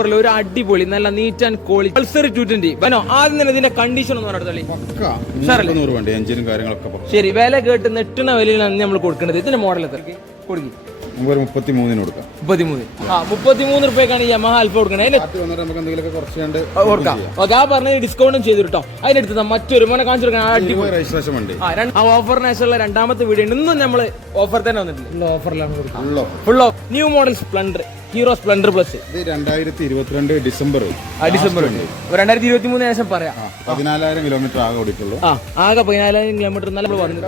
ഓഫറിൽ ഒരു അടിപൊളി നല്ല neat and quality Pulsar two twenty വനോ ആദ്യം തന്നെ ഇതിന്റെ കണ്ടീഷൻ ഒന്ന് എഞ്ചിനും കാര്യങ്ങളൊക്കെ ശരി വില കേട്ട് നെട്ടുന്ന വിലയിലാണ് നമ്മൾ കൊടുക്കുന്നത്. ഇതിന്റെ മോഡൽ എത്ര? കൊടുക്കും. മുപ്പത്തിമൂന്ന്. ആ മുപ്പത്തിമൂന്ന് റുപ്യക്കാണ് യമഹ അൽഫ കൊടുക്കണത് ഓക്കെ ആ പറഞ്ഞ ഡിസ്കൗണ്ടും ചെയ്തു കേട്ടോ അതിനടുത്ത് മറ്റൊരു മോനെ കാണിച്ചു കൊടുക്കാൻ ആ രണ്ടാമത്തെ വീഡിയോ ഇന്നും നമ്മൾ ഓഫർ തന്നെ വന്നിട്ടില്ല. ഓഫറിലാണ് കൊടുക്കുന്നത്. Full of new model Splendor Hero Splendor plus ഇത് രണ്ടായിരത്തി ഇരുപത്തിരണ്ട് ഡിസംബർ ഡിസംബർ. ഉണ്ട് രണ്ടായിരത്തി ഇരുപത്തി മൂന്ന് ശേഷം പറയാം പതിനാലായിരം കിലോമീറ്റർ ആകെ ഓടിയിട്ടുള്ളൂ. ആ ആകെ പതിനാലായിരം കിലോമീറ്റർ നല്ല നമ്മൾ വന്നത്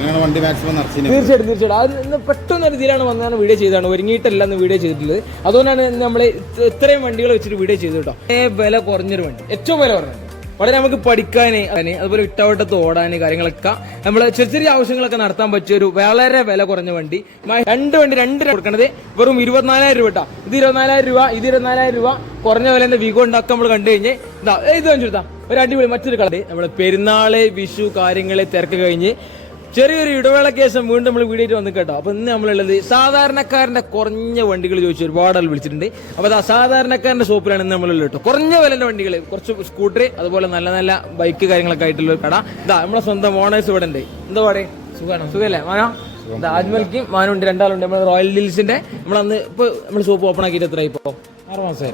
അങ്ങനെ വണ്ടി മാക്സിമം തീർച്ചയായിട്ടും തീർച്ചയായിട്ടും. അത് പെട്ടെന്ന് ഒരു ഇതിലാണ് വന്നാണ് വീഡിയോ ചെയ്താണ് ഒരുങ്ങിയിട്ടല്ല എന്ന് വീഡിയോ ചെയ്തിട്ടുള്ളത്. അതുകൊണ്ടാണ് നമ്മൾ ഇത്രയും വണ്ടികൾ വെച്ചിട്ട് വീഡിയോ ചെയ്തു കേട്ടോ. വില കുറഞ്ഞൊരു വണ്ടി. ഏറ്റവും വില കുറഞ്ഞത് വളരെ നമുക്ക് പഠിക്കാൻ അതുപോലെ ഇട്ടവട്ടത്ത് ഓടാന് കാര്യങ്ങളൊക്കെ. നമ്മൾ ചെറിയ ചെറിയ ആവശ്യങ്ങളൊക്കെ നടത്താൻ പറ്റിയ ഒരു വളരെ വില കുറഞ്ഞ വണ്ടി. രണ്ട് വണ്ടി രണ്ട് കൊടുക്കണത് വെറും ഇരുപത്തിനാലായിരം രൂപ കേട്ടോ ഇത് ഇരുപത്തിനാലായിരം രൂപ ഇത് ഇരുപത്തിനാലായിരം രൂപ കുറഞ്ഞ വിലന്റെ വിഗോ ഉണ്ടാക്കി നമ്മൾ കണ്ടു കഴിഞ്ഞ് ഇതാ ഇത് കാണിച്ചു ഒരു അടിപൊളി മറ്റൊരു കളർ നമ്മൾ പെരുന്നാൾ വിഷു കാര്യങ്ങളെ തിരക്ക് കഴിഞ്ഞ് ചെറിയൊരു ഇടവേളയ്ക്ക് ശേഷം വീണ്ടും നമ്മൾ വീടിയിട്ട് വന്നു കേട്ടോ. അപ്പൊ ഇന്ന് നമ്മളുള്ളത് സാധാരണക്കാരന്റെ കുറഞ്ഞ വണ്ടികൾ ചോദിച്ചു ഒരുപാട് ആൾ വിളിച്ചിട്ടുണ്ട്. അപ്പൊ അത് അസാധാരണക്കാരന്റെ ഷോപ്പിലാണ് ഇന്ന് നമ്മളുള്ളത് കേട്ടോ. കുറഞ്ഞ വിലന്റെ വണ്ടികൾ കുറച്ച് സ്കൂട്ടർ അതുപോലെ നല്ല നല്ല ബൈക്ക് കാര്യങ്ങളൊക്കെ ആയിട്ടുള്ള ഒരു കട. ഇതാ നമ്മളെ സ്വന്തം ഓണേഴ്സ് ഇവിടെ ഉണ്ട്. എന്താ പാടെ? സുഖമാണ് സുഖല്ലേ? മാനോ? ആജ്മൽക്കും മാനുണ്ട് രണ്ടാളുണ്ട്. നമ്മൾ റോയൽ ഡീൽസിന്റെ നമ്മൾ അന്ന് ഇപ്പൊ നമ്മൾ ഷോപ്പ് ഓപ്പൺ ആക്കിയിട്ട് എത്ര ഇപ്പൊ? ആറ് മാസം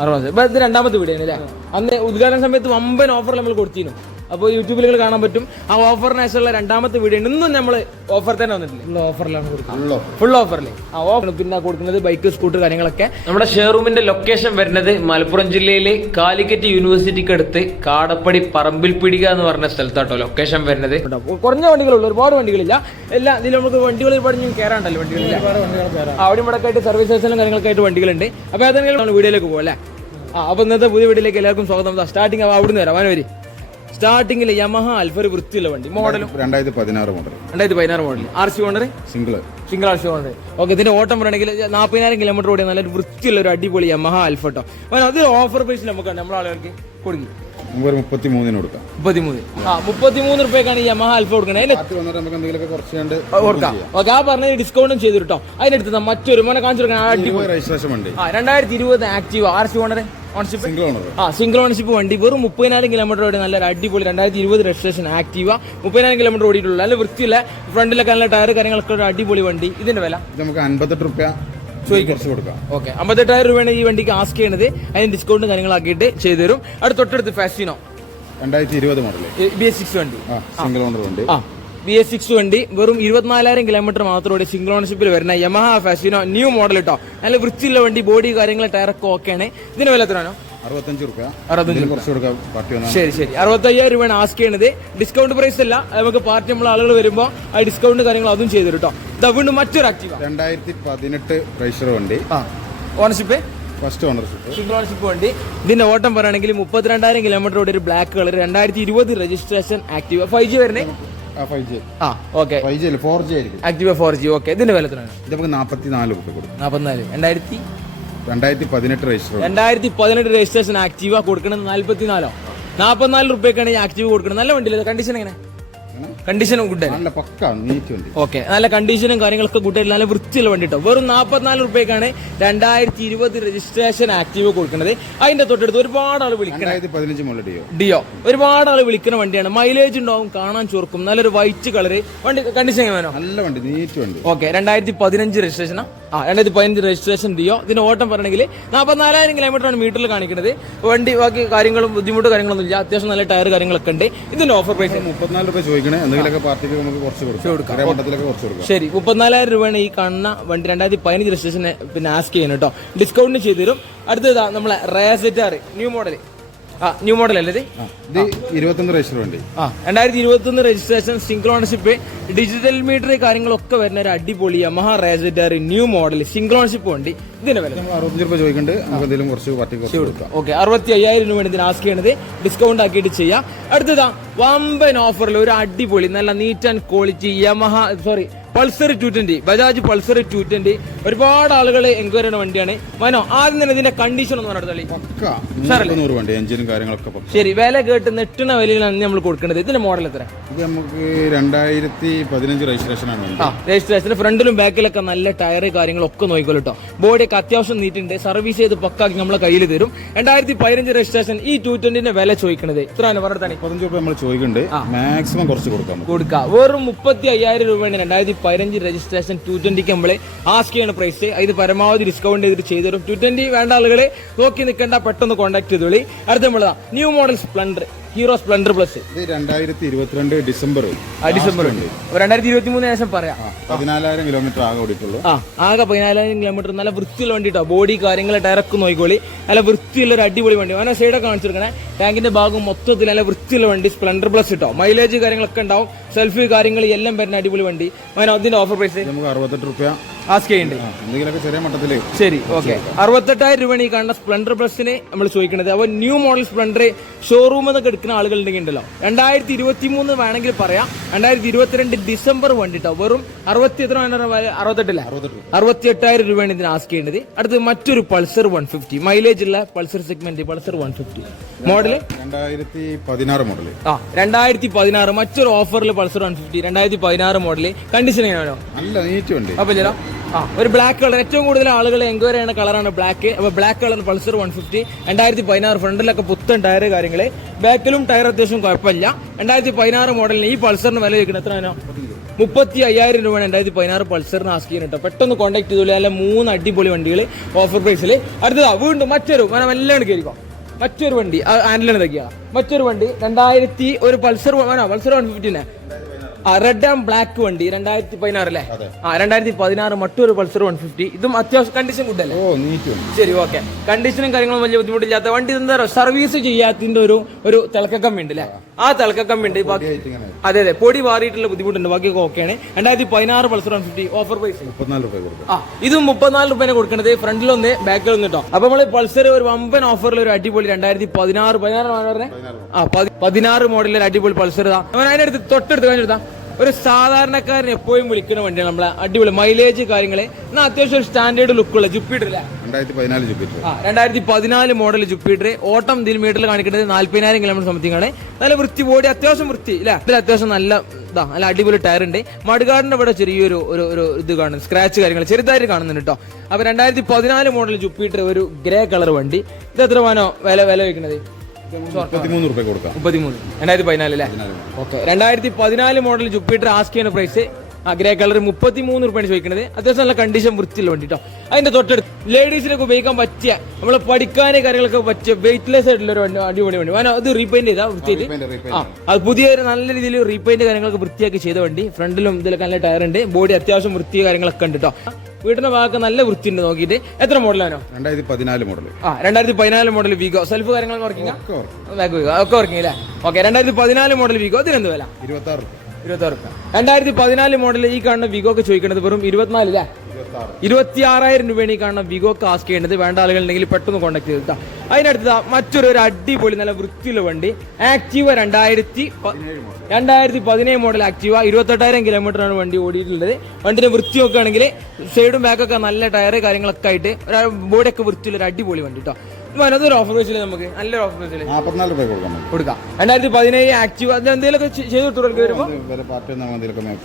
ആറ് മാസം. ഇപ്പൊ ഇത് രണ്ടാമത്തെ വീടാണ് അല്ലേ? അന്ന് ഉദ്ഘാടന സമയത്ത് വമ്പൻ ഓഫർ നമ്മൾ കൊടുത്തിരുന്നു. അപ്പോൾ യൂട്യൂബിൽ നിങ്ങൾ കാണാൻ പറ്റും. ആ ഓഫറിനേഷമുള്ള രണ്ടാമത്തെ വീഡിയോ ഉണ്ട്. ഇന്നും നമ്മൾ ഓഫർ തന്നെ വന്നിട്ടില്ല? ഓഫറിലാണ് കൊടുക്കുന്നത്. ഫുൾ ഓഫറിൽ ആ ഓഫർ പിന്നെ കൊടുക്കുന്നത് ബൈക്ക് സ്കൂട്ടർ കാര്യങ്ങളൊക്കെ. നമ്മുടെ ഷോറൂമിന്റെ ലൊക്കേഷൻ വരുന്നത് മലപ്പുറം ജില്ലയിലെ കാലിക്കറ്റ് യൂണിവേഴ്സിറ്റിക്ക് അടുത്ത് കാടപ്പടി പറമ്പിൽ പിടിക എന്ന് പറഞ്ഞ സ്ഥലത്താട്ടോ ലൊക്കേഷൻ വരുന്നത്. കുറഞ്ഞ വണ്ടികളുള്ളൂ ഒരുപാട് വണ്ടികളില്ല. എല്ലാ ഇതിൽ നമുക്ക് വണ്ടികൾ ഒരുപാട് കയറാണ്ടല്ലോ വണ്ടികളില്ല അവിടെ ഇവിടെ ആയിട്ട് സർവീസ് സ്റ്റേഷനും കാര്യങ്ങളൊക്കെ ആയിട്ട് വണ്ടികളുണ്ട്. അപ്പൊ അതെങ്കിലും വീഡിയോയിലേക്ക് പോകല്ലേ ആ അപ്പൊ ഇന്നത്തെ പുതിയ വീഡിയോയിലേക്ക് എല്ലാവർക്കും സ്വാഗതം. സ്റ്റാർട്ടിങ് അവിടുന്ന് വരാം. വരി സ്റ്റാർട്ടിങ്ങിൽ യമഹ ആൽഫ ഒരു വൃത്തിയുള്ള വണ്ടി. മോഡൽ രണ്ടായിരത്തി പതിനാറ് മോഡൽ രണ്ടായിരത്തി പതിനാറ് model R C owner single single R C owner okay ഇതിന്റെ ഓട്ടം പറയണമെങ്കിൽ നാൽപ്പതിനായിരം കിലോമീറ്റർ ഓടിയ നല്ലൊരു വൃത്തിയുള്ള ഒരു അടിപൊളി യമഹ അൽഫ കേട്ടോ അത് ഓഫർ പ്രൈസ് നമുക്ക് നമ്മുടെ ആളുകൾക്ക് കൊടുക്കും നമുക്ക് ഒരു കൊടുക്കാം. മുപ്പത്തിമൂന്ന്. ആ മുപ്പത്തിമൂന്ന് റുപ്യക്കാണ് ഈ യമഹ അൽഫ കൊടുക്കണേ ഓർക്കാം ഓക്കെ ആ പറഞ്ഞ ഡിസ്കൗണ്ടും ചെയ്തു കേട്ടോ അതിനടുത്ത് മറ്റൊരു മോനെ കാണിച്ചു കൊടുക്കണം. രണ്ടായിരത്തി ഇരുപത് active R C owner ownership ആ സിംഗിൾ ഓണർഷിപ്പ് വണ്ടി. വെറും മുപ്പതിനായിരം കിലോമീറ്റർ ഓടി നല്ല അടിപൊളി രണ്ടായിരത്തി ഇരുപത് രജിസ്ട്രേഷൻ ആക്റ്റീവ മുപ്പതിനായിരം കിലോമീറ്റർ ഓടിയിട്ടുള്ള. നല്ല വൃത്തിയില്ല ഫ്രണ്ടിലൊക്കെ നല്ല ടയർ കാര്യങ്ങളൊക്കെ ഒരു അടിപൊളി വണ്ടി. ഇതിന്റെ വില? നമുക്ക് അൻപത്തെട്ട് റുപ്യ. ഓക്കെ. അമ്പത്തെട്ടായിരം രൂപയാണ് ഈ വണ്ടിക്ക് ആസ്ക് ചെയ്യണത്. അതിന് ഡിസ്കൗണ്ട് കാര്യങ്ങളാക്കിയിട്ട് ചെയ്തു തരും. അടുത്തൊട്ടടുത്ത് തൊട്ടടുത്ത് ഫാസിനോ രണ്ടായിരത്തി ഇരുപത് മോഡൽ ബി എസ് സിക്സ് വണ്ടി. സിംഗിൾ ഓണർ വണ്ടി. ബി എസ് സിക്സ് വണ്ടി വെറും ഇരുപത്തിനാലായിരം കിലോമീറ്റർ മാത്രം ഓടി സിംഗിൾ ഓണർഷിപ്പിൽ വരുന്ന യമഹ ഫാസിനോ ന്യൂ മോഡൽ കേട്ടോ നല്ല വൃത്തിയുള്ള വണ്ടി ബോഡി കാര്യങ്ങൾ ടയറൊക്കെ ഓക്കെയാണ് ഇതിന് വില എത്രയാണോ? അറുപത്തഞ്ച് രൂപ ശരി ശരി. അറുപത്തയ്യായിരം രൂപയാണ് ആസ്ക് ചെയ്യണത്. ഡിസ്കൗണ്ട് പ്രൈസ് അല്ല. നമുക്ക് പാർട്ടി നമ്മൾ ആളുകൾ വരുമ്പോൾ ആ ഡിസ്കൗണ്ട് കാര്യങ്ങൾ അതും ചെയ്തു കേട്ടോ ഇതാ വീണ്ടും മറ്റൊരു ആക്റ്റീവ രണ്ടായിരത്തി പതിനെട്ട് രജിസ്റ്റർ വണ്ടി. Ownership first ownership single ownership വണ്ടി. ഇതിന്റെ ഓട്ടം പറയുകയാണെങ്കിൽ മുപ്പത്തിരണ്ടായിരം കിലോമീറ്റർ ഒരു ബ്ലാക്ക് കളർ രണ്ടായിരത്തി ഇരുപത് രജിസ്ട്രേഷൻ ആക്റ്റീവ ഫൈവ് ജി വരുന്നേ? ആ ഫൈവ് ജി ആ ഓക്കെ ഫൈവ് ജി അല്ല ഫോർ ജി ആയിരിക്കും. ആക്റ്റീവ ഫോർ ജി ഓക്കെ ഇതിന്റെ വില എത്രയാണ്? ഇത് നമുക്ക് നാൽപ്പത്തി നാല് റുപ്യ കൊടുക്കും. നാൽപ്പത്തിനാല് രണ്ടായിരത്തി? രണ്ടായിരത്തി പതിനെട്ട് രജിസ്റ്റർ രണ്ടായിരത്തി പതിനെട്ട് രജിസ്ട്രേഷൻ ആക്റ്റീവ കൊടുക്കണത് നാല്പത്തിനാലോ? നാൽപ്പത്തിനാല് റുപ്യക്കാണ് ആക്റ്റീവ് കൊടുക്കുന്നത് നല്ല വണ്ടിയില്ല കണ്ടീഷൻ എങ്ങനെ? കണ്ടീഷനും ഗുഡ് നല്ല പക്ക നീറ്റ് വണ്ടി. ഓക്കെ നല്ല കണ്ടീഷനും കാര്യങ്ങളൊക്കെ കൂട്ടിയിട്ട് നല്ല വൃത്തിയുള്ള വണ്ടി കേട്ടോ വെറും നാൽപ്പത്തിനാല് റുപ്യക്കാണ് രണ്ടായിരത്തി ഇരുപത് രജിസ്ട്രേഷൻ ആക്റ്റീവ് കൊടുക്കുന്നത്. അതിന്റെ തൊട്ടടുത്ത് ഒരുപാട് ആൾ വിളിക്കണം. ഡിയോ ഒരുപാട് ആൾ വിളിക്കുന്ന വണ്ടിയാണ്. മൈലേജ് ഉണ്ടാവും കാണാൻ ചുരുക്കും നല്ലൊരു വൈറ്റ് കളർ വണ്ടി കണ്ടീഷൻ വേണോ നല്ല വണ്ടി നീറ്റ് വണ്ടി. ഓക്കെ രണ്ടായിരത്തി പതിനഞ്ച് രജിസ്ട്രേഷൻ ആ രണ്ടായിരത്തി പതിനഞ്ച് രജിസ്ട്രേഷൻ ഡിയോ ഇതിന്റെ ഓട്ടം പറയണമെങ്കിൽ നാൽപ്പത്തിനാലായിരം കിലോമീറ്ററാണ് മീറ്ററിൽ കാണിക്കുന്നത് വണ്ടി ബാക്കി കാര്യങ്ങളും ബുദ്ധിമുട്ട് കാര്യങ്ങളൊന്നും ഇല്ല. അത്യാവശ്യം നല്ല ടയർ കാര്യങ്ങളൊക്കെ ഉണ്ട്. ഇതിന്റെ ഓഫർ പ്രൈസ് മുപ്പത്തിനാല് രൂപ ചോദിക്കണേ. എന്തെങ്കിലുമൊക്കെ പാർട്ടിക്ക് നമുക്ക് കുറച്ച് കൊടുക്കാം. ശരി മുപ്പത്തിനാലായിരം രൂപയാണ് ഈ കാണുന്ന വണ്ടി രണ്ടായിരത്തി പതിനഞ്ച് രജിസ്ട്രേഷൻ പിന്നെ ആസ്ക് ചെയ്യുന്നത് കേട്ടോ. ഡിസ്കൗണ്ട് ചെയ്തു തരും. അടുത്തതാ നമ്മളെ Ray ZR new model new model അല്ലേ ഇത്? ആ, ഇത് ഇരുപത്തൊന്ന് രജിസ്റ്റർ വണ്ടി. ആ രണ്ടായിരത്തി ഇരുപത്തി ഒന്ന് registration single ownership digital meter കാര്യങ്ങളൊക്കെ വരുന്ന ഒരു അടിപൊളി Yamaha Ray ZR new model single ownership വണ്ടി. ഇതിന്റെ വില? നമ്മൾ അറുപത്തഞ്ച് രൂപ ചോദിക്കുന്നുണ്ട്. നമുക്ക് എന്തെങ്കിലും കുറച്ച് പാർട്ടിക്ക് കുറച്ച് കൊടുക്കാം. ഓക്കെ അറുപത്തി അയ്യായിരം രൂപ ഇതിന് ആസ്ക് ചെയ്യണത്. ഡിസ്കൗണ്ട് ആക്കിയിട്ട് ചെയ്യാം. അടുത്തതാ വമ്പൻ ഓഫറിൽ ഒരു അടിപൊളി നല്ല neat and quality Yamaha sorry Pulsar two twenty Bajaj Pulsar two twenty ഒരുപാട് ആളുകൾ എൻക്വയറി ചെയ്യുന്ന വണ്ടിയാണ്. മനോ ആദ്യം തന്നെ ഇതിന്റെ കണ്ടീഷൻ ഒന്ന് പറഞ്ഞാൽ എഞ്ചിനും കാര്യങ്ങളൊക്കെ ശരി വില കേട്ട് നെട്ടുന്ന വിലയിലാണ് നമ്മൾ കൊടുക്കുന്നത്. ഇതിന്റെ മോഡൽ എത്ര? ഇത് നമുക്ക് രണ്ടായിരത്തി പതിനഞ്ച് രജിസ്ട്രേഷൻ ആണ് ഫ്രണ്ടിലും ബാക്കിലൊക്കെ നല്ല ടയർ കാര്യങ്ങളൊക്കെ നോക്കിക്കോളൂ കേട്ടോ ബോഡിയൊക്കെ അത്യാവശ്യം നീറ്റുണ്ട്. സർവീസ് ചെയ്ത് പക്കാക്കി നമ്മളെ കയ്യിൽ തരും. രണ്ടായിരത്തി പതിനഞ്ച് രജിസ്ട്രേഷൻ ഈ ടു ട്വന്റിന്റെ വില ചോദിക്കുന്നത് ഇത്രയാണ് പറഞ്ഞതാണ് പതിനഞ്ച് രൂപ നമ്മൾ ചോദിക്കുന്നുണ്ട് മാക്സിമം കുറച്ച് കൊടുക്കാം കൊടുക്കാം. വെറും മുപ്പത്തി അയ്യായിരം രൂപയാണ് രണ്ടായിരത്തി പതിനഞ്ച് രജിസ്ട്രേഷൻ ടു ട്വന്റിക്ക് നമ്മൾ ആസ്ക് ചെയ്യണ പ്രൈസ് ഇത് പരമാവധി ഡിസ്കൗണ്ട് ചെയ്തിട്ട് ചെയ്തു തരും. ടു ട്വന്റി വേണ്ട ആളുകളെ നോക്കി നിൽക്കേണ്ട പെട്ടെന്ന് കോൺടാക്ട് ചെയ്തോളി. അടുത്ത നമ്മളതാ new model Splendor Hero Splendor plus ഇത് രണ്ടായിരത്തി ഇരുപത്തിരണ്ട് ഡിസംബർ ഡിസംബർ. ഉണ്ട് രണ്ടായിരത്തി ഇരുപത്തി മൂന്ന് ശേഷം പറയാം. പതിനാലായിരം കിലോമീറ്റർ ആകെ ഓടിയിട്ടുള്ളൂ. ആ ആകെ പതിനാലായിരം കിലോമീറ്റർ. നല്ല വൃത്തിയുള്ള വണ്ടി കേട്ടോ ബോഡി കാര്യങ്ങൾ ടയറൊക്കെ നോക്കിക്കോളി. നല്ല വൃത്തിയുള്ള ഒരു അടിപൊളി വണ്ടി. അവനെ സൈഡൊക്കെ കാണിച്ചിരിക്കണേ ടാങ്കിന്റെ ഭാഗം മൊത്തത്തിൽ നല്ല വൃത്തിയുള്ള വണ്ടി. സ്പ്ലെൻഡർ പ്ലസ് കേട്ടോ മൈലേജ് കാര്യങ്ങളൊക്കെ ഉണ്ടാവും. സെൽഫി കാര്യങ്ങൾ എല്ലാം വരുന്ന അടിപൊളി വണ്ടി. അവൻ അതിന്റെ ഓഫർ പ്രൈസ് നമുക്ക് അറുപത്തെട്ട് റുപ്യ. ആസ്ക് ചെയ്യുന്നുണ്ട് എന്തെങ്കിലുമൊക്കെ ചെറിയ മട്ടത്തിൽ. ശരി ഓക്കെ. അറുപത്തെട്ടായിരം രൂപയാണ് ഈ കാണുന്ന സ്പ്ലെൻഡർ പ്ലസിന് നമ്മൾ ചോദിക്കുന്നത്. അപ്പോൾ ന്യൂ മോഡൽ സ്പ്ലെൻഡർ ഷോറൂമിൽ നിന്നൊക്കെ എടുക്കുന്ന ആളുകളുണ്ടെങ്കിൽ ഉണ്ടല്ലോ. രണ്ടായിരത്തി ഇരുപത്തി മൂന്ന് വേണമെങ്കിൽ പറയാം. രണ്ടായിരത്തി ഇരുപത്തിരണ്ട് ഡിസംബർ വേണ്ടിട്ടോ. വെറും അറുപത്തി എത്ര അറുപത്തെട്ടില്ല അറുപത്തെട്ട് രൂപ അറുപത്തി എട്ടായിരം രൂപയാണ് ഇതിന് ആസ്ക് ചെയ്യേണ്ടത്. അടുത്ത് മറ്റൊരു പൾസർ വൺ ഫിഫ്റ്റി മൈലേജ് ഉള്ള Pulsar segment Pulsar one fifty model രണ്ടായിരത്തി പതിനാറ് മോഡൽ ആ രണ്ടായിരത്തി പതിനാറ് മറ്റൊരു ഓഫറിൽ പൾസർ വൺ ഫിഫ്റ്റി രണ്ടായിരത്തി പതിനാറ് മോഡൽ കണ്ടീഷൻ എങ്ങനെയാണോ? നല്ല നീറ്റ് വണ്ടി അപ്പൊ ചേട്ടാ ഒരു ബ്ലാക്ക് കളർ ഏറ്റവും കൂടുതൽ ആളുകൾ എൻക്വയറി ചെയ്യുന്ന കളറാണ് ബ്ലാക്ക് അപ്പൊ black colour Pulsar one fifty രണ്ടായിരത്തി പതിനാറ് ഫ്രണ്ടിലൊക്കെ പുത്തൻ ടയർ കാര്യങ്ങൾ ബാക്കിലും ടയർ അത്യാവശ്യം കുഴപ്പമില്ല. രണ്ടായിരത്തി പതിനാറ് മോഡലിന് ഈ പൾസറിന് വില ചോദിക്കുന്നത് എത്രയാണോ മുപ്പത്തി അയ്യായിരം രൂപയാണ് രണ്ടായിരത്തി പതിനാറ് പൾസറിന് ആസ്ക് ചെയ്യുന്നുണ്ട് പെട്ടെന്ന് കോൺടാക്ട് ചെയ്തോളി. അല്ല മൂന്ന് അടിപൊളി വണ്ടികൾ ഓഫർ പ്രൈസിൽ അടുത്തതാ വീണ്ടും മറ്റൊരു മനം എല്ലാം കയറിക്കോ മറ്റൊരു വണ്ടി ആൻഡിലാണ് തയ്ക്കുക മറ്റൊരു വണ്ടി രണ്ടായിരത്തി ഒരു പൾസർ പൾസർ വൺ ഫിഫ്റ്റീനെ റെഡ് ആൻഡ് ബ്ലാക്ക് വണ്ടി രണ്ടായിരത്തി പതിനാറ് അല്ലേ ആ രണ്ടായിരത്തി പതിനാറ് മറ്റൊരു പൾസർ വൺ ഫിഫ്റ്റി ഇതും അത്യാവശ്യം കണ്ടീഷൻ ഗുഡ് ഓ നീറ്റ് വണ്ടി. ശരി ഓക്കെ കണ്ടീഷനും കാര്യങ്ങളും വലിയ ബുദ്ധിമുട്ടില്ലാത്ത വണ്ടി എന്താ സർവീസ് ചെയ്യാത്തതിന്റെ ഒരു ഒരു തിളക്കം ഉണ്ട് അല്ലേ ആ ബാക്കി ആയിട്ട് അതെ അതെ. പൊടി മാറിയിട്ടുള്ള ബുദ്ധിമുട്ടുണ്ട്. ബാക്കിയൊക്കെ ഓക്കെയാണ് രണ്ടായിരത്തി പതിനാറ് Pulsar one fifty offer price മുപ്പത്തിനാല് രൂപ ഇത് ആ ഇത് മുപ്പത്തിനാല് രൂപയാണ് കൊടുക്കുന്നത് ഫ്രണ്ടിലൊന്ന് ബാക്കിലൊന്ന് കേട്ടോ അപ്പൊ നമ്മൾ പൾസർ ഒരു വമ്പൻ ഓഫറിൽ ഒരു അടിപൊളി രണ്ടായിരത്തി പതിനാറ്. പതിനാറ് ആ പതി- പതിനാറ് മോഡലിൽ അടിപൊളി പൾസർ അതിനടുത്ത് തൊട്ടടുത്ത് കഴിഞ്ഞെടുത്താ ഒരു സാധാരണക്കാരൻ എപ്പോഴും വിളിക്കുന്ന വണ്ടിയാണ് നമ്മളെ അടിപൊളി മൈലേജ് കാര്യങ്ങൾ. എന്നാൽ അത്യാവശ്യം ഒരു സ്റ്റാൻഡേർഡ് ലുക്കുള്ള ജുപ്പിറ്റർ അല്ലേ രണ്ടായിരത്തി പതിനാല് മോഡൽ ജുപ്പിറ്റർ. ഓട്ടം ഇതിൽ മീറ്ററിൽ കാണിക്കുന്നത് നാല്പതിനായിരം കിലോമീറ്റർ സംതിങ് ആണ് നല്ല വൃത്തി ബോഡി അത്യാവശ്യം വൃത്തി ഇല്ല? ഇതിൽ അത്യാവശ്യം നല്ല ഇതാ നല്ല അടിപൊളി ടയർ ഉണ്ട്. മടുകാടിന്റെ ഇവിടെ ചെറിയൊരു ഒരു ഒരു ഇത് കാണുന്നു സ്ക്രാച്ച് കാര്യങ്ങൾ ചെറുതായിട്ട് കാണുന്നുണ്ട് കേട്ടോ അപ്പൊ രണ്ടായിരത്തി പതിനാല് മോഡൽ ജുപ്പിറ്റർ ഒരു ഗ്രേ കളർ വണ്ടി. ഇത് എത്ര വാനോ വില വില വെക്കുന്നത് മുപ്പത്തിമൂന്ന് കൊടുക്കാം. മുപ്പത്തിമൂന്ന്. രണ്ടായിരത്തി പതിനാല്. അല്ലേ ഓക്കെ. രണ്ടായിരത്തി പതിനാല് മോഡൽ ജുപ്പിറ്റർ ആസ്ക് ചെയ്യുന്ന പ്രൈസ് ആ ഗ്രേ കളർ മുപ്പത്തി മൂന്ന് റുപ്യാണ് ചോദിക്കുന്നത് അത്യാവശ്യം നല്ല കണ്ടീഷൻ വൃത്തിയുള്ള വണ്ടി കേട്ടോ അതിന്റെ തൊട്ടടുത്ത് ലേഡീസിനൊക്കെ ഉപയോഗിക്കാൻ പറ്റിയ നമ്മൾ പഠിക്കാന് കാര്യങ്ങളൊക്കെ പറ്റിയ വെയിറ്റ്ലെസ് ആയിട്ടുള്ള ഒരു അടിപൊളി വണ്ടി. വേണം? അത് റീപെയിന്റ് ചെയ്താ വൃത്തിയായിട്ട്. ആ അത് പുതിയ ഒരു നല്ല രീതിയിൽ റീപെയിന്റ് കാര്യങ്ങളൊക്കെ വൃത്തിയാക്കി ചെയ്ത വണ്ടി. ഫ്രണ്ടിലും ഇതിലൊക്കെ നല്ല ടയർ ഉണ്ട്. ബോഡി അത്യാവശ്യം വൃത്തി കാര്യങ്ങളൊക്കെ ഉണ്ട് കേട്ടോ വീടിന്റെ ഭാഗത്ത് നല്ല വൃത്തിയുണ്ട് നോക്കിയിട്ട്. എത്ര മോഡലാണോ രണ്ടായിരത്തി പതിനാല് മോഡൽ ആ രണ്ടായിരത്തി പതിനാല് മോഡൽ വീഗോ സെൽഫ് കാര്യങ്ങളൊക്കെ വർക്കിംഗ് ഒക്കെ വർക്കിംഗ് അല്ലേ? ഓക്കെ രണ്ടായിരത്തി പതിനാല് മോഡൽ വീഗോ അതിനെന്ത് വില? ഇരുപത്തി ആറ് ഇരുപത്താറ് രണ്ടായിരത്തി പതിനാല് മോഡൽ ഈ കാണുന്ന വിഗോക്ക് ചോദിക്കേണ്ടത് വെറും ഇരുപത്തിനാല് അല്ലേ? ഇരുപത്തി ആറ് ഇരുപത്തി ആറായിരം രൂപയാണ് ഈ കാണുന്ന വിഗോക്ക് ആസ്ക് ചെയ്യേണ്ടത്. വേണ്ട ആളുകൾ ഉണ്ടെങ്കിൽ പെട്ടെന്ന് കോൺടാക്ട് ചെയ്തിട്ടാ അതിനടുത്ത മറ്റൊരു ഒരു അടിപൊളി നല്ല വൃത്തിയുള്ള വണ്ടി. ആക്റ്റീവ രണ്ടായിരത്തി രണ്ടായിരത്തി പതിനേഴ് മോഡൽ ആക്റ്റീവ ഇരുപത്തെട്ടായിരം കിലോമീറ്റർ ആണ് വണ്ടി ഓടിയിട്ടുള്ളത്. വണ്ടിന്റെ വൃത്തി നോക്കുകയാണെങ്കിൽ സൈഡും ബാക്കൊക്കെ നല്ല ടയർ കാര്യങ്ങളൊക്കെ ആയിട്ട് ബോഡിയൊക്കെ വൃത്തിയുള്ള ഒരു അടിപൊളി വണ്ടി കേട്ടോ അതൊരു ഓഫർ വെച്ചിൽ നമുക്ക്? നല്ലൊരു ഓഫർ വെച്ചിൽ നാൽപ്പത്തിനാല് രൂപ കൊടുക്കാം. കൊടുക്കാം. രണ്ടായിരത്തി പതിനേഴ് ആക്റ്റീവ് അത് എന്തെങ്കിലുമൊക്കെ ചെയ്ത് കൊടുത്തു വരുമ്പോൾ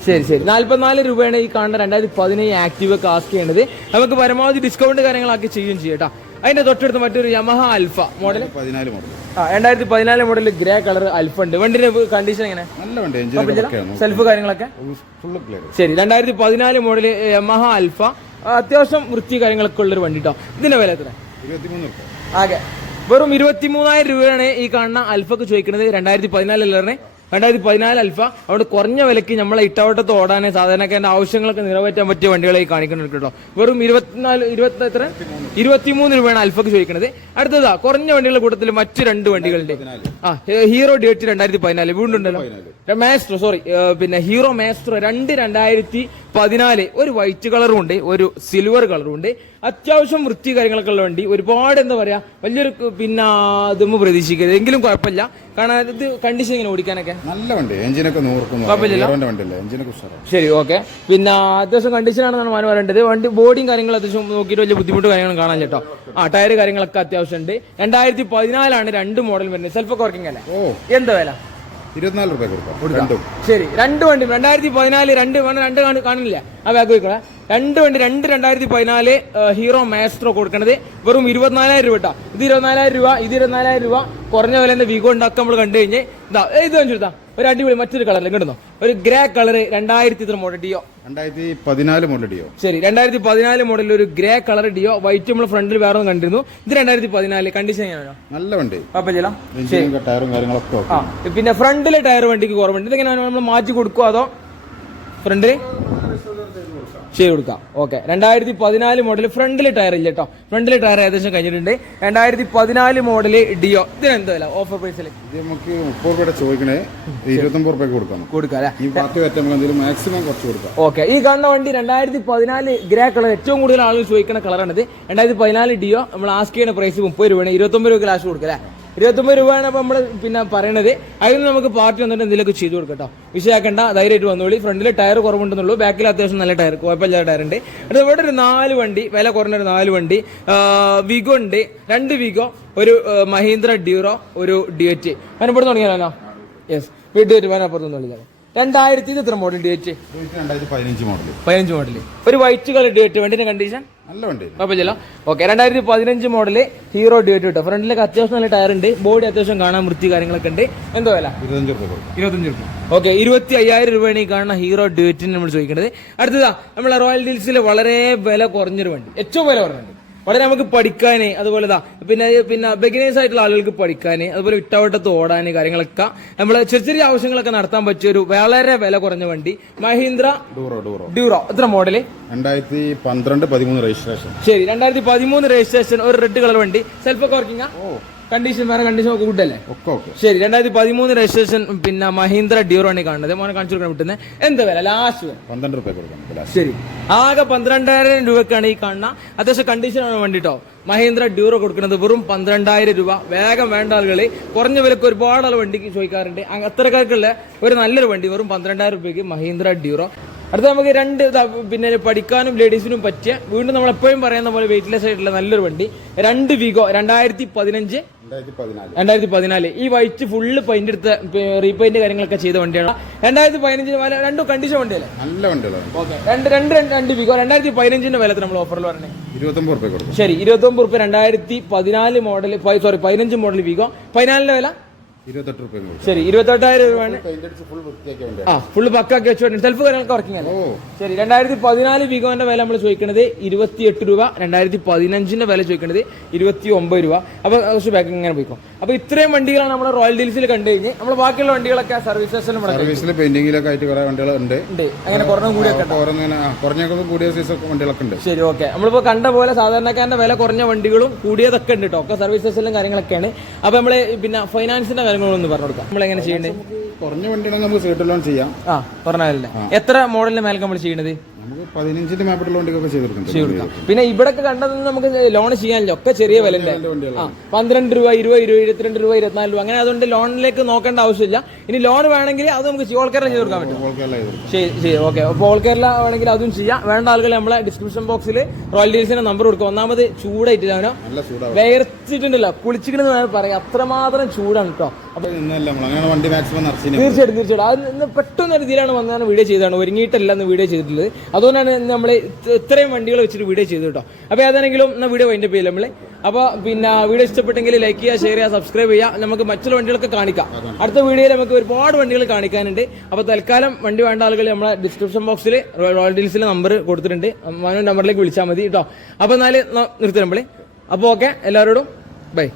ശരി ശരി. നാല്പത്തിനാല് രൂപയാണ് ഈ കാണുന്ന രണ്ടായിരത്തി പതിനേഴ് ആക്റ്റീവ് കാസ്റ്റ് ചെയ്യേണ്ടത് നമുക്ക് പരമാവധി ഡിസ്കൗണ്ട് കാര്യങ്ങളൊക്കെ ചെയ്യും കേട്ടോ. അതിന്റെ തൊട്ടടുത്ത് മറ്റൊരു യമഹ അൽഫ മോഡൽ പതിനാല് മോഡൽ ആ രണ്ടായിരത്തി പതിനാല് മോഡൽ ഗ്രേ കളർ അൽഫ ഉണ്ട്. വണ്ടിന്റെ കണ്ടീഷൻ എങ്ങനെ? നല്ല വണ്ടി സെൽഫ് കാര്യങ്ങളൊക്കെ? ശരി രണ്ടായിരത്തി പതിനാല് മോഡൽ യമഹ അൽഫ അത്യാവശ്യം വൃത്തി കാര്യങ്ങളൊക്കെ ഉള്ളൊരു വണ്ടി കേട്ടോ ഇതിന്റെ വില എത്ര ഇരുപത്തിമൂന്ന് രൂപ. ആകെ. വെറും ഇരുപത്തി മൂവായിരം രൂപയാണ് ഈ കാണുന്ന അൽഫക്ക് ചോദിക്കുന്നത്. രണ്ടായിരത്തി പതിനാലിലെ രണ്ടായിരത്തി പതിനാല് അൽഫ. അവിടെ കുറഞ്ഞ വിലക്ക് നമ്മളെ ഇട്ടവട്ടത്ത് ഓടാനേ സാധാരണക്കാരന്റെ ആവശ്യങ്ങളൊക്കെ നിറവേറ്റാൻ പറ്റിയ വണ്ടികളെ ഈ കാണിക്കുന്നുണ്ട് കേട്ടോ. വെറും ഇരുപത്തിനാല് ഇരുപത്തി എത്ര? ഇരുപത്തിമൂന്ന് രൂപയാണ് അൽഫക്ക് ചോദിക്കുന്നത്. അടുത്തതാ കുറഞ്ഞ വണ്ടികളുടെ കൂട്ടത്തിൽ മറ്റു രണ്ട് വണ്ടികളുണ്ട് ആ ഹീറോ ഡേറ്റ് രണ്ടായിരത്തി പതിനാല്. വീണ്ടുണ്ടല്ലോ മാസ്ട്രോ സോറി പിന്നെ ഹീറോ മാസ്ട്രോ രണ്ട് രണ്ടായിരത്തി പതിനാല്. ഒരു വൈറ്റ് കളറും ഉണ്ട് ഒരു സിൽവർ കളറും ഉണ്ട്. അത്യാവശ്യം വൃത്തി കാര്യങ്ങളൊക്കെ ഉള്ള വണ്ടി. ഒരുപാട് എന്താ പറയാ വലിയൊരു പിന്നെ ഇതൊന്നും പ്രതീക്ഷിക്കരുത്. എങ്കിലും കുഴപ്പമില്ല. കാരണം ഇത് കണ്ടീഷൻ ഇങ്ങനെ ഓടിക്കാനൊക്കെ? നല്ല വണ്ടി. എഞ്ചിനൊക്കെ ശരി ഓക്കെ. പിന്നെ അത്യാവശ്യം കണ്ടീഷനാണെന്നാണ് മാനം പറയേണ്ടത്. വണ്ടി ബോഡിയും കാര്യങ്ങളും അത്യാവശ്യം നോക്കിയിട്ട് വലിയ ബുദ്ധിമുട്ട് കാര്യങ്ങളും കാണാൻ കേട്ടോ. ആ ടയർ കാര്യങ്ങളൊക്കെ അത്യാവശ്യം ഉണ്ട്. രണ്ടായിരത്തി പതിനാലാണ് രണ്ട് മോഡൽ വരുന്നത്. സെൽഫ് വർക്കിംഗ് അല്ലേ? ഓ. എന്താ വില? ഇരുപത്തിനാല് രൂപ കൊടുക്കാം. ശരി രണ്ട് വണ്ടി. രണ്ടായിരത്തി പതിനാല് രണ്ട് വേണം രണ്ട് കാണി- കാണില്ല ആ ബാഗ് വെക്കണം രണ്ട് വണ്ടി രണ്ട് രണ്ടായിരത്തി പതിനാല് ഹീറോ മാസ്ട്രോ കൊടുക്കണത്. വെറും ഇരുപത്തിനാലായിരം രൂപ കേട്ടോ. ഇത് ഇരുപത്തിനാലായിരം രൂപ ഇത് ഇരുപത്തിനാലായിരം രൂപ. കുറഞ്ഞ വിലന്റെ വിഗോ ഉണ്ടാക്കുക നമ്മൾ കണ്ടു കഴിഞ്ഞ് ഇതാ ഇത് വെച്ചിട്ടാ ഒരു അടിപൊളി മറ്റൊരു കളർ കിട്ടുന്നു ഒരു ഗ്രേ കളർ രണ്ടായിരത്തി ഇത്ര മോഡൽ ഡിയോ രണ്ടായിരത്തി പതിനാല് മോഡൽ ഡിയോ ശരി രണ്ടായിരത്തി പതിനാല് മോഡലിൽ ഒരു ഗ്രേ കളർ ഡിയോ വൈറ്റ് നമ്മൾ ഫ്രണ്ടിൽ വേറെ ഒന്ന് കണ്ടിരുന്നു. ഇത് രണ്ടായിരത്തി പതിനാല് കണ്ടീഷൻ നല്ല വണ്ടി. ടയറും കാര്യങ്ങളൊക്കെ ആ പിന്നെ ഫ്രണ്ടിലെ ടയർ വണ്ടിക്ക് കുറവുണ്ട്. ഇതെങ്ങനെ നമ്മൾ മാറ്റി കൊടുക്കുമോ അതോ ഫ്രണ്ടിൽ ചെയ്ത് കൊടുക്കാം. ഓക്കെ രണ്ടായിരത്തി പതിനാല് മോഡൽ ഫ്രണ്ടിൽ ടയർ ഇല്ല കേട്ടോ ഫ്രണ്ടിൽ ടയർ ഏകദേശം കഴിഞ്ഞിട്ടുണ്ട്. രണ്ടായിരത്തി പതിനാല് മോഡൽ ഡിയോ ഇതിന് വില? ഓഫർ പ്രൈസിൽ ഇത് നമുക്ക് മുപ്പത് രൂപയുടെ ചോദിക്കണേ ഇരുപത്തൊമ്പത് രൂപയ്ക്ക് കൊടുക്കാം. കൊടുക്കാം അല്ലേ? ഈ പത്ത് പറ്റുമ്പോൾ മാക്സിമം കുറച്ച് കൊടുക്കാം. ഓക്കെ ഈ കാണുന്ന വണ്ടി രണ്ടായിരത്തി പതിനാല് ഗ്രേ കളർ ഏറ്റവും കൂടുതൽ ആളുകൾ ചോദിക്കുന്ന കളറാണിത് രണ്ടായിരത്തി പതിനാല് ഡിയോ നമ്മൾ ആസ്ക് ചെയ്യുന്ന പ്രൈസ് മുപ്പത് രൂപയാണ്. ഇരുപത്തൊമ്പത് രൂപ ക്ലാഷ് കൊടുക്കുക അല്ലേ? ഇരുപത്തൊമ്പത് രൂപയാണ് അപ്പോൾ നമ്മൾ പിന്നെ പറയണത്. അതിന് നമുക്ക് പാർട്ടി വന്നിട്ട് എന്തെങ്കിലുമൊക്കെ ചെയ്തു കൊടുക്കട്ടോ. വിഷയാക്കണ്ട ധൈര്യമായിട്ട് വന്നോളി. ഫ്രണ്ടിൽ ടയർ കുറവുണ്ടെന്നുള്ളൂ. ബാക്കിൽ അത്യാവശ്യം നല്ല ടയർ കുഴപ്പമില്ലാത്ത ടയർ ഉണ്ട് അത് ഇവിടെ ഒരു നാല് വണ്ടി വില കുറഞ്ഞ ഒരു നാല് വണ്ടി. വിഗോ ഉണ്ട്. രണ്ട് വിഗോ ഒരു മഹീന്ദ്ര ഡ്യൂറോ ഒരു ഡിയറ്റ്. അതിനപ്പുറത്ത് തുടങ്ങിയാലോ? യെസ് വീട്ടിൽ വനപ്പുറത്തുനിന്ന് വിളിക്കാം. രണ്ടായിരത്തി ഇത് എത്ര മോഡൽ ഡേറ്റ് പതിനഞ്ച് മോഡൽ ഒരു വൈറ്റ് കളർ ഡേറ്റ് വണ്ടിന്റെ കണ്ടീഷൻ നല്ല വണ്ടി കുഴപ്പമില്ലല്ലോ. ഓക്കെ രണ്ടായിരത്തി പതിനഞ്ച് മോഡൽ ഹീറോ ഡേറ്റ് കിട്ടും ഫ്രണ്ടിലൊക്കെ അത്യാവശ്യം നല്ല ടയർ ഉണ്ട്. ബോഡി അത്യാവശ്യം കാണാൻ വൃത്തി കാര്യങ്ങളൊക്കെ ഉണ്ട്. എന്തോ വില? ഇരുപത്തഞ്ച് രൂപ ഓക്കെ ഇരുപത്തി അയ്യായിരം രൂപയാണ് ഈ കാണുന്ന ഹീറോ ഡേറ്റിന് നമ്മൾ ചോദിക്കുന്നത് അടുത്തതാ നമ്മളെ റോയൽ ഡീൽസിൽ വളരെ വില കുറഞ്ഞൊരു വണ്ടി. ഏറ്റവും വില കുറഞ്ഞ വളരെ നമുക്ക് പഠിക്കാന് അതുപോലെ ഇതാ പിന്നെ പിന്നെ ബിഗിനേഴ്സ് ആയിട്ടുള്ള ആളുകൾക്ക് പഠിക്കാന് അതുപോലെ ഇട്ടവട്ടത്ത് ഓടാന് കാര്യങ്ങളൊക്കെ. നമ്മൾ ചെറിയ ചെറിയ ആവശ്യങ്ങളൊക്കെ നടത്താൻ പറ്റിയ ഒരു വളരെ വില കുറഞ്ഞ വണ്ടി മഹീന്ദ്ര ഡൂറോ ഡൂറോ ഡ്യൂറോ എത്ര മോഡൽ രണ്ടായിരത്തി പന്ത്രണ്ട് പതിമൂന്ന് രജിസ്ട്രേഷൻ ശരി രണ്ടായിരത്തി പതിമൂന്ന് രജിസ്ട്രേഷൻ ഒരു റെഡ് കളർ വണ്ടി. സെൽഫ് വർക്കിംഗ് കണ്ടീഷൻ വേറെ കണ്ടീഷൻ ഒക്കെ കൂട്ടല്ലേ ശരി രണ്ടായിരത്തി പതിമൂന്ന് രജിസ്ട്രേഷൻ പിന്നെ മഹീന്ദ്ര ഡ്യൂറോ ആണ് കാണുന്നത്. മോനെ കാണിച്ചു കൊടുക്കാൻ വിട്ടുന്നത് എന്ത് വില? ലാസ്റ്റ് പന്ത്രണ്ട് രൂപ ശരി. ആകെ പന്ത്രണ്ടായിരം രൂപക്കാണ് ഈ കാണുന്ന. അത്യാവശ്യം കണ്ടീഷനാണ് വേണ്ടിട്ടോ മഹീന്ദ്ര ഡ്യൂറോ കൊടുക്കുന്നത് വെറും പന്ത്രണ്ടായിരം രൂപ. വേഗം വേണ്ട ആളുകളെ. കുറഞ്ഞ വിലക്ക് ഒരുപാട് ആൾ വണ്ടിക്ക് ചോദിക്കാറുണ്ട്. അത്രക്കാർക്കുള്ള അത്തരക്കാർക്കുള്ള ഒരു നല്ലൊരു വണ്ടി വെറും പന്ത്രണ്ടായിരം രൂപയ്ക്ക് മഹീന്ദ്ര ഡ്യൂറോ അടുത്ത നമുക്ക് രണ്ട് പിന്നെ പഠിക്കാനും ലേഡീസിനും പറ്റിയ വീണ്ടും നമ്മൾ എപ്പോഴും പറയുന്ന പോലെ വെയിറ്റ്ലെസ് ആയിട്ടുള്ള നല്ലൊരു വണ്ടി. രണ്ട് വിഗോ രണ്ടായിരത്തി പതിനഞ്ച് രണ്ടായിരത്തി പതിനാല് ഈ വൈറ്റ് ഫുള്ള് പെയിന്റ് എടുത്ത റീപെയിന്റ് കാര്യങ്ങളൊക്കെ ചെയ്ത വണ്ടിയാണ് രണ്ടായിരത്തി പതിനഞ്ചിന് വില രണ്ട് കണ്ടീഷൻ വണ്ടിയല്ലേ? നല്ല വണ്ടികളാണ്. ഓക്കെ രണ്ട് രണ്ട് രണ്ട് വിഗോ രണ്ടായിരത്തി പതിനഞ്ചിന്റെ വില നമ്മൾ ഓഫറിൽ പറഞ്ഞേ. ഇരുപത്തൊമ്പത് റുപ്യ കൊടുക്കാം. ശരി ഇരുപത്തൊമ്പത് റുപ്യ രണ്ടായിരത്തി പതിനാല് മോഡൽ സോറി പതിനഞ്ച് മോഡൽ വിഗോ. പതിനാലിന്റെ വില? ശരി ഇരുപത്തെട്ടായിരം രൂപയാണ്. ആ ഫുള്ള് പക്കാക്കി വെച്ചു സെൽഫ് കാര്യങ്ങളൊക്കെ വർക്കിംഗ് ആണ് ശരി രണ്ടായിരത്തി പതിനാല് വിഗോന്റെ വില നമ്മൾ ചോദിക്കുന്നത് ഇരുപത്തിയെട്ട് രൂപ രണ്ടായിരത്തി പതിനഞ്ചിന്റെ വില ചോദിക്കുന്നത് ഇരുപത്തി ഒമ്പത് രൂപ. അപ്പൊ കുറച്ച് ബാക്ക് ഇങ്ങനെ പോയിക്കോ. അപ്പൊ ഇത്രയും വണ്ടികളാണ് നമ്മുടെ റോയൽ ഡീൽസിൽ കണ്ടു കഴിഞ്ഞ് നമ്മൾ ബാക്കിയുള്ള വണ്ടികളൊക്കെ സർവീസ് സർവീസിൽ പെയിന്റിംഗിലൊക്കെ ആയിട്ട് കുറെ വണ്ടികൾ ഉണ്ട്. അങ്ങനെ കുറഞ്ഞ കൂടിയൊക്കെ കുറഞ്ഞൊക്കെ കൂടിയ സൈസ് വണ്ടികളൊക്കെ ഉണ്ട്. ശരി ഓക്കെ നമ്മളിപ്പോ കണ്ട പോലെ സാധാരണക്കാരന്റെ വില കുറഞ്ഞ വണ്ടികളും കൂടിയതൊക്കെ ഉണ്ട് കേട്ടോ ഒക്കെ സർവീസ് സ്റ്റേഷനിലും കാര്യങ്ങളൊക്കെയാണ്. അപ്പൊ നമ്മൾ പിന്നെ ഫൈനാൻസിന്റെ കാര്യങ്ങളൊന്നും പറഞ്ഞു കൊടുക്കാം. നമ്മൾ എങ്ങനെ ചെയ്യേണ്ടത് കുറഞ്ഞ വണ്ടിയാണെങ്കിൽ നമുക്ക് സീറ്റ് ലോൺ ചെയ്യാം. ആ പറഞ്ഞല്ലേ എത്ര മോഡലിന് മേലെ നമ്മൾ ചെയ്യണത് പതിനഞ്ചിന്റെ മേപ്പെട്ടുള്ള വണ്ടിയൊക്കെ ചെയ്ത് കൊടുക്കാം കൊടുക്കുന്നുണ്ട് പിന്നെ ഇവിടൊക്കെ കണ്ടതൊന്നും നമുക്ക് ലോൺ ചെയ്യാനില്ല? ഒക്കെ ചെറിയ വിലന്റെ. ആ പന്ത്രണ്ട് രൂപ ഇരുപത് രൂപ ഇരുപത്തിരണ്ട് രൂപ ഇരുപത്തിനാല് രൂപ. അങ്ങനെ അതുകൊണ്ട് ലോണിലേക്ക് നോക്കേണ്ട ആവശ്യമില്ല. ഇനി ലോൺ വേണമെങ്കിൽ അത് നമുക്ക് ഓൾ കേരള ചെയ്ത് കൊടുക്കാൻ പറ്റും. ശരി ശരി ഓക്കെ അപ്പോൾ ഓൾ കേരള വേണമെങ്കിൽ അതും ചെയ്യാം. വേണ്ട ആളുകൾ നമ്മളെ ഡിസ്ക്രിപ്ഷൻ ബോക്സിൽ റോയൽ ഡീൽസിന്റെ നമ്പർ കൊടുക്കും. ഒന്നാമത് ചൂടായിട്ട് അവനോ വേർച്ചിട്ടുണ്ടല്ലോ കുളിച്ചിക്കണെന്ന് പറയാം. അത്രമാത്രം ചൂടാണ് കേട്ടോ തീർച്ചയായിട്ടും തീർച്ചയായിട്ടും. അത് പെട്ടെന്ന് ഒരു ഇതിലാണ് വന്നാണ് വീഡിയോ ചെയ്താണ് ഒരുങ്ങിയിട്ടല്ല വീഡിയോ ചെയ്തിട്ടുള്ളത്. അതുകൊണ്ടാണ് നമ്മൾ ഇത്രയും വണ്ടികൾ വെച്ചിട്ട് വീഡിയോ ചെയ്തു കേട്ടോ. അപ്പോൾ ഏതാണെങ്കിലും എന്നാൽ വീഡിയോ വൈൻഡപ്പ് ചെയ്യില്ല നമ്മൾ അപ്പോൾ പിന്നെ വീഡിയോ ഇഷ്ടപ്പെട്ടെങ്കിൽ ലൈക്ക് ചെയ്യുക ഷെയർ ചെയ്യുക സബ്സ്ക്രൈബ് ചെയ്യുക. നമുക്ക് മറ്റുള്ള വണ്ടികളൊക്കെ കാണിക്കാം. അടുത്ത വീഡിയോയിൽ നമുക്ക് ഒരുപാട് വണ്ടികൾ കാണിക്കാനുണ്ട്. അപ്പോൾ തൽക്കാലം വണ്ടി വേണ്ട ആളുകൾ നമ്മളെ ഡിസ്ക്രിപ്ഷൻ ബോക്സിൽ റോയൽ ഡീൽസിലെ നമ്പർ കൊടുത്തിട്ടുണ്ട്. മനു നമ്പറിലേക്ക് വിളിച്ചാൽ മതി കേട്ടോ. അപ്പോൾ എന്നാൽ നിർത്തി നമ്മൾ അപ്പോൾ ഓക്കെ എല്ലാവരോടും ബൈ